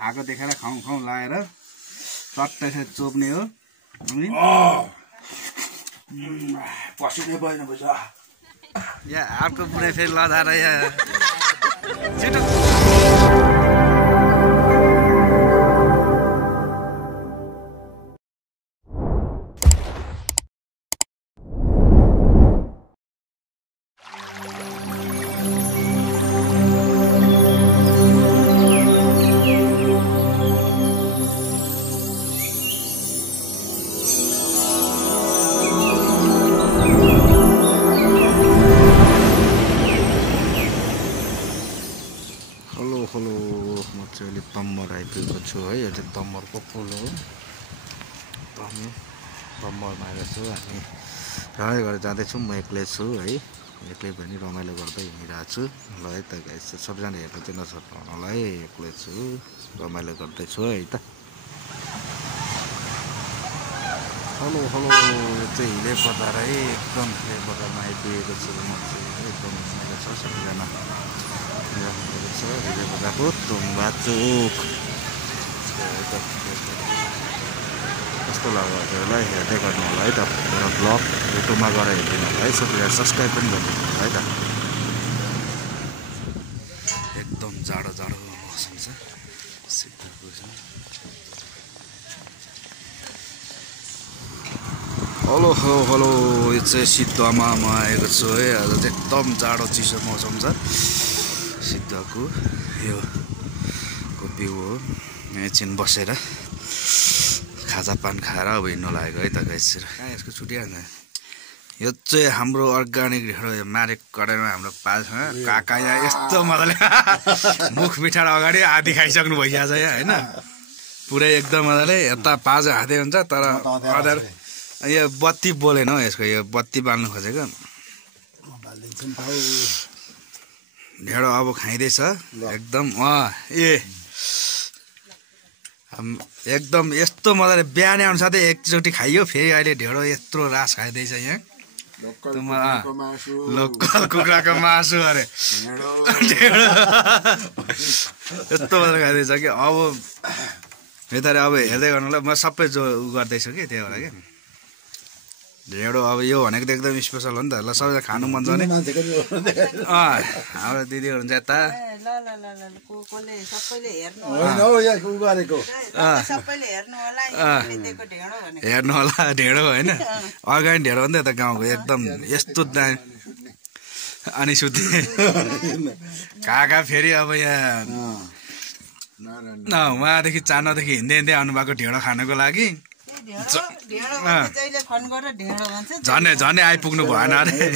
खाएको देखेर खाउँ खाउँ लाएर चट्टै चोप्ने हो अनि पसिनै भएन बस या अर्को पुरै फेरि लजाएर या छिटो हेलो म चाहिँ अहिले तम्मर आइपुगेको छु है यो चाहिँ तम्मरको पुल हो तम्मरमा आएको छु हामी रमाइलो गरेर जाँदैछौँ म एक्लै छु है एक्लै पनि रमाइलो गर्दै हिँडिरहेको छु ल है त गाइस सबैजना हेर्नु चाहिँ नसक्नु होला है एक्लै छु रमाइलो गर्दैछु है त हेलो यो चाहिँ हिले बजार है एकदम हिले बजारमा आइपुगेको छु म चाहिँ एकदम रमाइलो छ सबैजना हिले बजारको तुम्बा चोक कस्तो लाग्यो हजुरलाई हेर्दै गर्नु होला है त मेरो ब्लग युट्युबमा गएर हेरिदिनु होला है सबैलाई सब्सक्राइब पनि गरिदिनु होला है त एकदम जाडो मौसम छ हेलो यो चाहिँ सिद्धमा म आएको छु है आज चाहिँ एकदम जाडो चिसो मौसम छ सिद्धको यो भ्यू हो यहाँ एकछिन बसेर खाजापान खाएर अब हिँड्नु लागेको है त गाइस कहाँ यसको छुटिहाल्छ यो चाहिँ हाम्रो अर्ग्यानिक ढेँडो मारेको कडाइमा हाम्रो पाल्छ काका यहाँ यस्तो मजाले मुख मिठाएर अगाडि आधी खाइसक्नु भइसकेको छ यहाँ होइन पुरै एकदम मजाले यता पाँचो हातै हुन्छ तर अदर यो बत्ती बोलेन हौ यसको यो बत्ती बाल्नु खोजेको ढेँडो अब खाइँदैछ एकदम एकदम यस्तो मजाले बिहानै आउनु साथै एकचोटि खाइयो फेरि अहिले ढेँडो यत्रो रास खाइँदैछ यहाँ लोकल कुखुराको मासु अरे ढेँडो यस्तो मजाले खाइँदैछ कि अब यता अब हेर्दै गर्नुलाई म सबै जो उ गर्दैछु कि त्यही भएर कि ढेँडो अब यो भनेको त एकदम स्पेसल हो नि त ल सबैलाई खानु मन छ भने हाम्रो दिदीहरू हुन्छ यता हेर्नु होला ढेँडो होइन अर्ग्यानिक ढेँडो हो नि त यता गाउँको एकदम यस्तो अनि सुते काका फेरि अब यहाँ उहाँदेखि चानोदेखि हिँड्दै आउनुभएको ढेँडो खानको लागि झनै आइपुग्नु भएन अरे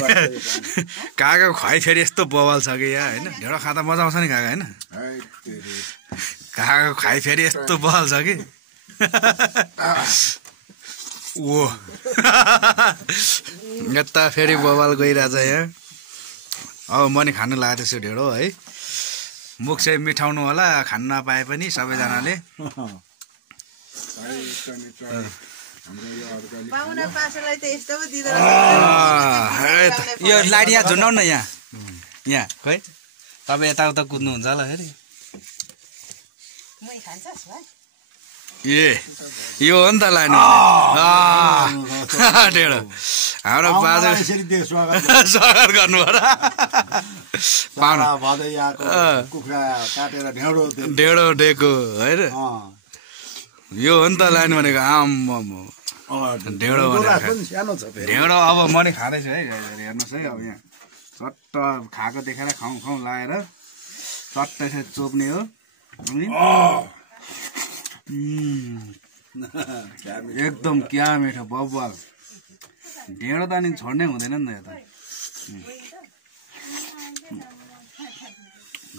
काकाको खुवाइ फेरि यस्तो बवाल छ कि यहाँ होइन ढेँडो खाँदा मजा आउँछ नि काका होइन काकाको खुवाइ फेरि यस्तो बवाल छ कि ओ यता फेरि बवाल गइरहेछ यहाँ अब म नि खानु लागेको छु ढेँडो है मुख चाहिँ मिठाउनु होला खानु नपाए पनि सबैजनाले यो लाइट यहाँ झुन्डाउ न यहाँ खै तपाईँ यताउता कुद्नुहुन्छ होला फेरि यो हो नि त लानु ढेँडो हाम्रो बाजे स्वागत गर्नु ढेँडो डेको होइन यो हो नि त लानु भनेको ढेँडो ढेँडो अब म नि खाँदैछु है हेर्नुहोस् है अब यहाँ चट्ट खाएको देखेर खाउँ लाएर चट्टै चोप्ने हो एकदम क्या मिठो बब्बाल ढेँडो त अनि छोड्नै हुँदैन नि त यता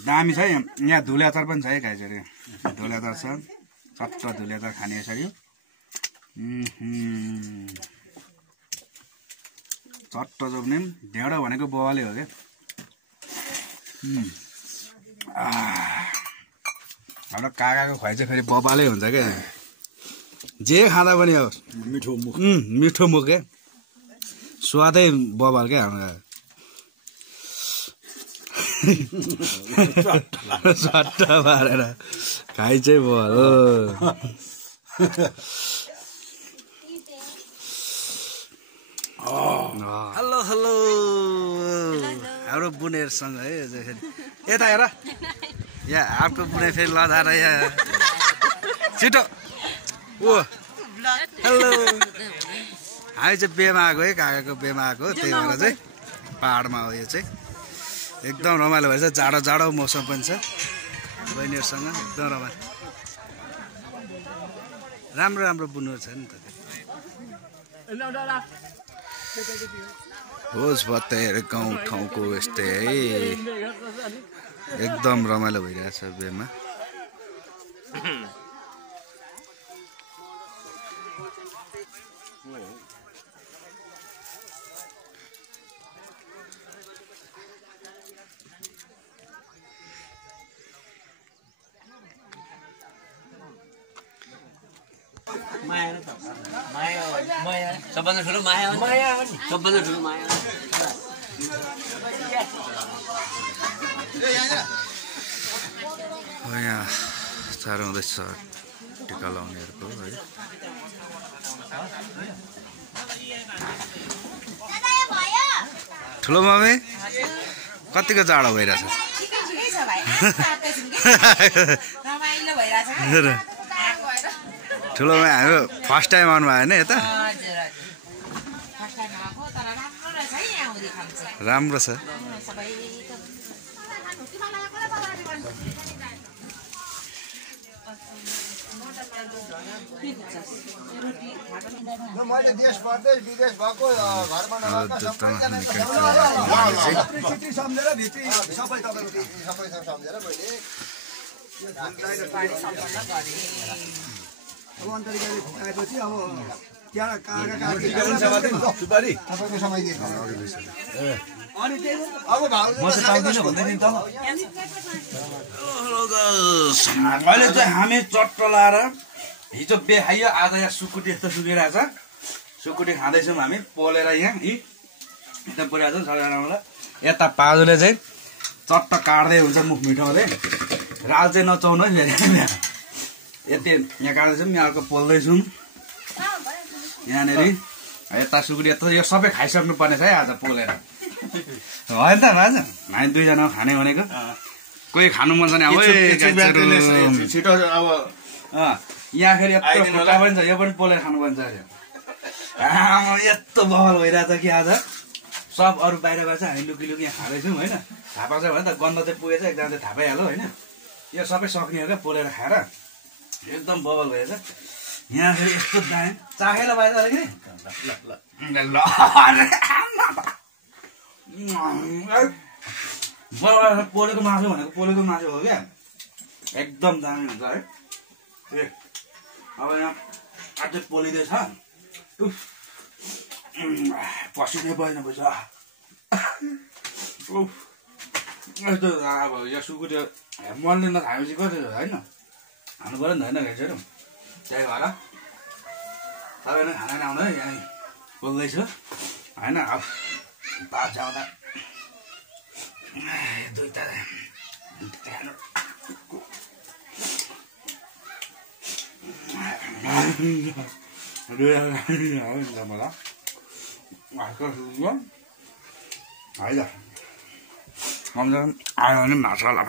दामी छ यहाँ धुले अचार पनि छ है खाइसक्यो धुले अचार छ चट्ट धुले अचार खाने यसरी चट्ट जोप्ने ढेँडो भनेको बवालै हो क्या हाम्रो काकाको खुवाइ चाहिँ फेरि बवालै हुन्छ क्या जे खाँदा पनि अब मिठो मुख क्या स्वादै बवाल क्या हाम्रो चट्ट पारेर खाइ चाहिँ भयो हेलो हेलो हाम्रो बुनेहरूसँग है यता हेर यहाँ अर्को बुने फेरि लजाएर यहाँ छिटो ओ हेलो हामी चाहिँ बेमा आएको है काकाको बेमा आएको त्यही भएर चाहिँ पाहाडमा हो यो चाहिँ एकदम रमाइलो भएछ जाडो जाडो मौसम पनि छ बहिनीहरूसँग एकदम रमाइलो राम्रो राम्रो बुन्नु छ नि त होस् भत्तै गाउँ ठाउँको यस्तै है एकदम रमाइलो भइरहेछ बेमा सबभन्दा ठुलो माया हो नि सबभन्दा ठुलो माया यहाँ साह्रो हुँदैछ टिका लाउनेहरूको है ठुलो मामे कतिको जाडो भइरहेछ ठुलोमा हाम्रो फर्स्ट टाइम आउनु भयो होइन यता राम्रो छ मैले देश परदेश विदेश भएको घरमा सम्झेर भित्री सबै तपाईँको सबै सम्झेर मैले अब अन्तरिकारी आएपछि अब त्यहाँ तपाईँको समय दिएको अब अहिले चाहिँ हामी चट्ट लाएर हिजो बेखाइयो आज यहाँ सुकुटी यस्तो सुकिरहेछ सुकुटी खाँदैछौँ हामी पोलेर यहाँ यता पुऱ्याएको छ सबैजनालाई यता पाजुले चाहिँ चट्ट काट्दै हुन्छ मुख मिठाउँदै राल चाहिँ नचाउनु है फेरि यति यहाँ काट्दैछौँ यहाँ अर्को पोल्दैछौँ यहाँनिर यता सुकुटी यता यो सबै खाइसक्नु पर्ने छ है आज पोलेर होइन त राजा हामी दुईजना खाने भनेको कोही खानु मन छ नि अब छिटो अब यहाँ फेरि यत्रो खुट्टा पनि छ यो पनि पोलेर खानु पर्छ अरे यस्तो बहल भइरहेछ कि आज सब अरू बाहिर चाहिँ हामी लुकी लुकी यहाँ खाँदैछौँ होइन थापा छ भने त गन्ध चाहिँ पुगेछ एकजना चाहिँ थापै हाल्यो होइन यो सबै सक्ने हो क्या पोलेर खाएर एकदम बबल भएछ यहाँ फेरि यस्तो दाम चाखेर बाहिर अलिकति पोलेको मासु भनेको पोलेको मासु हो क्या एकदम दामी हुन्छ है ए अब यहाँ अझै पोलिँदैछ पसिनै बहिनी भएछ यस्तो अब यो सुकुटी मनले नखाएपछि कति होइन खानु पऱ्यो नि त होइन घाइसहरू त्यही भएर तपाईँले खाना आउँदा यहाँ बोल्दैछु होइन अब बात आउँदा दुईवटा खानु मलाई है त आयो भने पनि माछा होला